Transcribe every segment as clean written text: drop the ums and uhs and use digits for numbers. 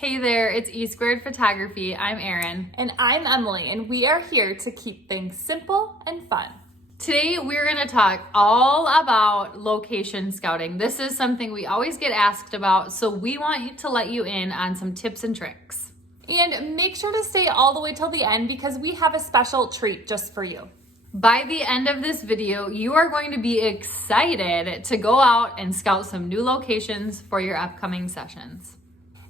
Hey there, it's E Squared Photography. I'm Erin. And I'm Emily, and we are here to keep things simple and fun. Today we're going to talk all about location scouting. This is something we always get asked about, so we want to let you in on some tips and tricks. And make sure to stay all the way till the end because we have a special treat just for you. By the end of this video, you are going to be excited to go out and scout some new locations for your upcoming sessions.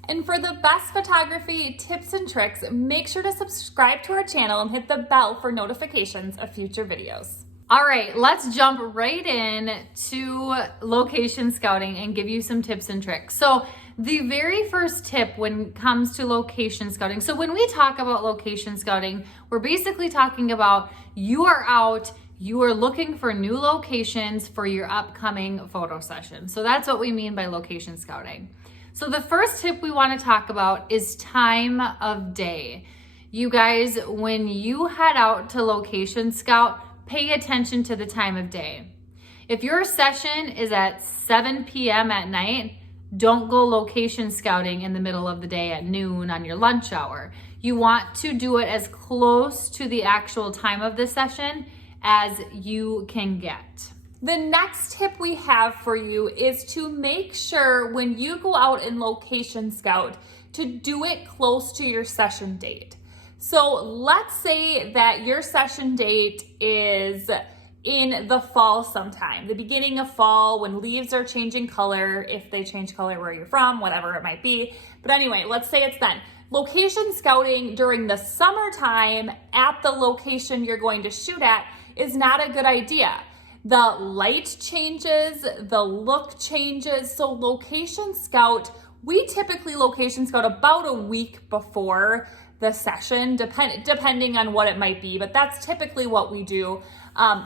And for the best photography tips and tricks, make sure to subscribe to our channel and hit the bell for notifications of future videos. All right, let's jump right in to location scouting and give you some tips and tricks. So the very first tip when it comes to location scouting, so when we talk about location scouting, we're basically talking about you are out, you are looking for new locations for your upcoming photo session. So that's what we mean by location scouting. So the first tip we want to talk about is time of day. You guys, when you head out to location scout, pay attention to the time of day. If your session is at 7 p.m. at night, don't go location scouting in the middle of the day at noon on your lunch hour. You want to do it as close to the actual time of the session as you can get. The next tip we have for you is to make sure when you go out in location scout to do it close to your session date. So let's say that your session date is in the fall sometime, the beginning of fall when leaves are changing color, if they change color where you're from, whatever it might be. But anyway, let's say it's then. Location scouting during the summertime at the location you're going to shoot at is not a good idea. The light changes, the look changes. So location scout, we typically location scout about a week before the session, depending on what it might be, but that's typically what we do.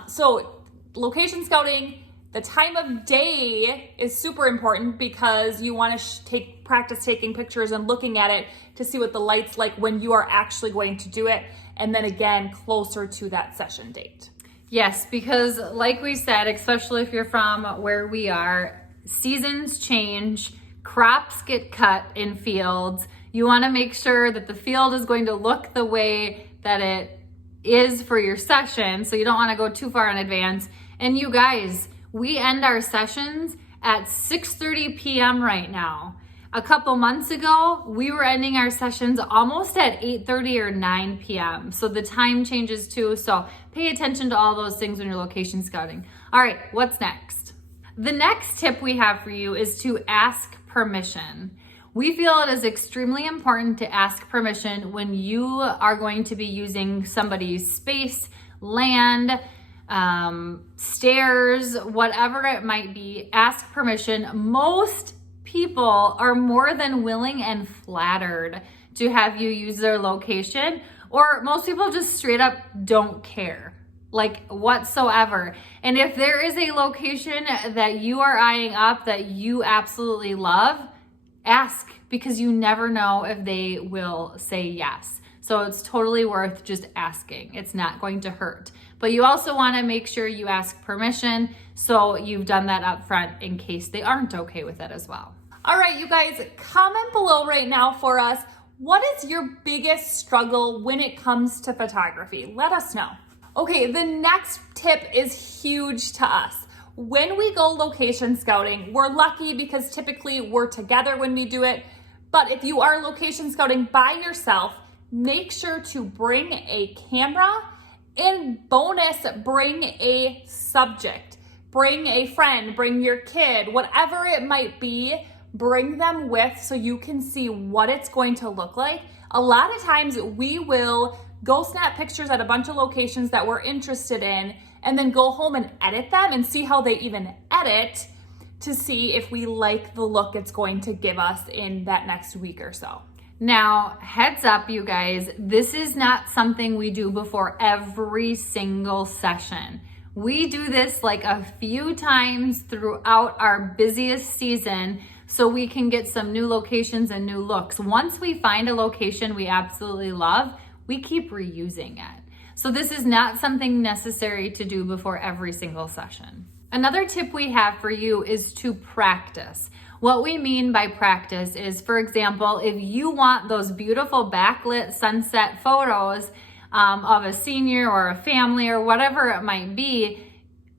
So location scouting, the time of day is super important because you want to practice taking pictures and looking at it to see what the light's like when you are actually going to do it. And then again, closer to that session date. Yes, because like we said, especially if you're from where we are, seasons change, crops get cut in fields. You want to make sure that the field is going to look the way that it is for your session, so you don't want to go too far in advance. And you guys, we end our sessions at 6:30 p.m. right now. A couple months ago, we were ending our sessions almost at 8:30 or 9 p.m. So the time changes too. So pay attention to all those things when you're location scouting. All right, what's next? The next tip we have for you is to ask permission. We feel it is extremely important to ask permission when you are going to be using somebody's space, land, stairs, whatever it might be. Ask permission. Most people are more than willing and flattered to have you use their location, or most people just straight up don't care, like whatsoever. And if there is a location that you are eyeing up that you absolutely love, ask, because you never know if they will say yes. So it's totally worth just asking. It's not going to hurt. But you also want to make sure you ask permission so you've done that up front in case they aren't okay with it as well. All right, you guys, comment below right now for us. What is your biggest struggle when it comes to photography? Let us know. Okay, the next tip is huge to us. When we go location scouting, we're lucky because typically we're together when we do it. But if you are location scouting by yourself, make sure to bring a camera, and bonus, bring a subject. Bring a friend, bring your kid, whatever it might be. Bring them with so you can see what it's going to look like. A lot of times we will go snap pictures at a bunch of locations that we're interested in and then go home and edit them and see how they even edit to see if we like the look it's going to give us in that next week or so. Now, heads up, you guys, this is not something we do before every single session. We do this like a few times throughout our busiest season so we can get some new locations and new looks. Once we find a location we absolutely love, we keep reusing it. So this is not something necessary to do before every single session. Another tip we have for you is to practice. what we mean by practice is, for example, if you want those beautiful backlit sunset photos of a senior or a family or whatever it might be,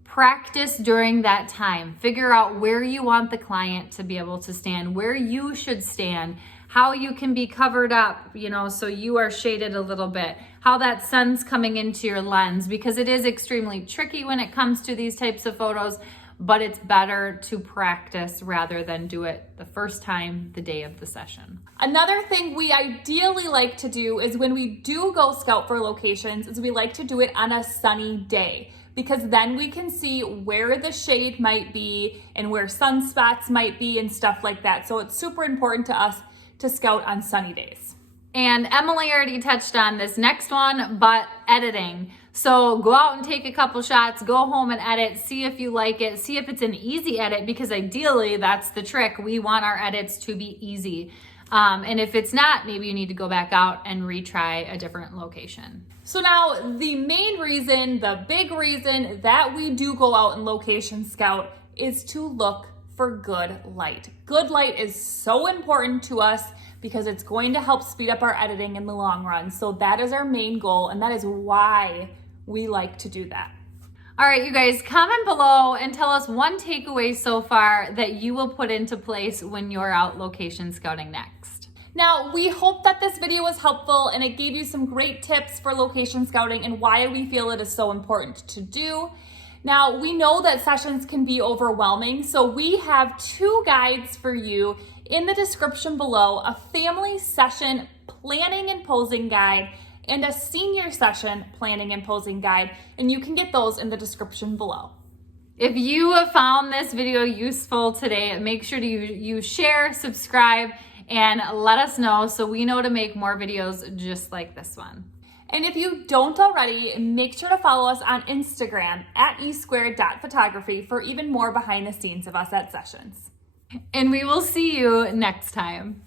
practice during that time. Figure out where you want the client to be able to stand, where you should stand, how you can be covered up, so you are shaded a little bit, how that sun's coming into your lens, because it is extremely tricky when it comes to these types of photos, but it's better to practice rather than do it the first time, the day of the session. Another thing we ideally like to do is when we do go scout for locations is we like to do it on a sunny day, because then we can see where the shade might be and where sunspots might be and stuff like that. So it's super important to us to scout on sunny days. And Emily already touched on this next one, but editing. So go out and take a couple shots, go home and edit, see if you like it, see if it's an easy edit, because ideally that's the trick. We want our edits to be easy. And if it's not, maybe you need to go back out and retry a different location. So now the main reason, the big reason that we do go out and location scout is to look for good light. Good light is so important to us because it's going to help speed up our editing in the long run. So that is our main goal, and that is why we like to do that. All right, you guys, comment below and tell us one takeaway so far that you will put into place when you're out location scouting next. Now, we hope that this video was helpful and it gave you some great tips for location scouting and why we feel it is so important to do. Now, we know that sessions can be overwhelming, so we have 2 guides for you in the description below: a family session planning and posing guide and a senior session planning and posing guide, and you can get those in the description below. If you have found this video useful today, make sure to you share, subscribe, and let us know so we know to make more videos just like this one. And if you don't already, make sure to follow us on Instagram at e2photography for even more behind the scenes of us at sessions. And we will see you next time.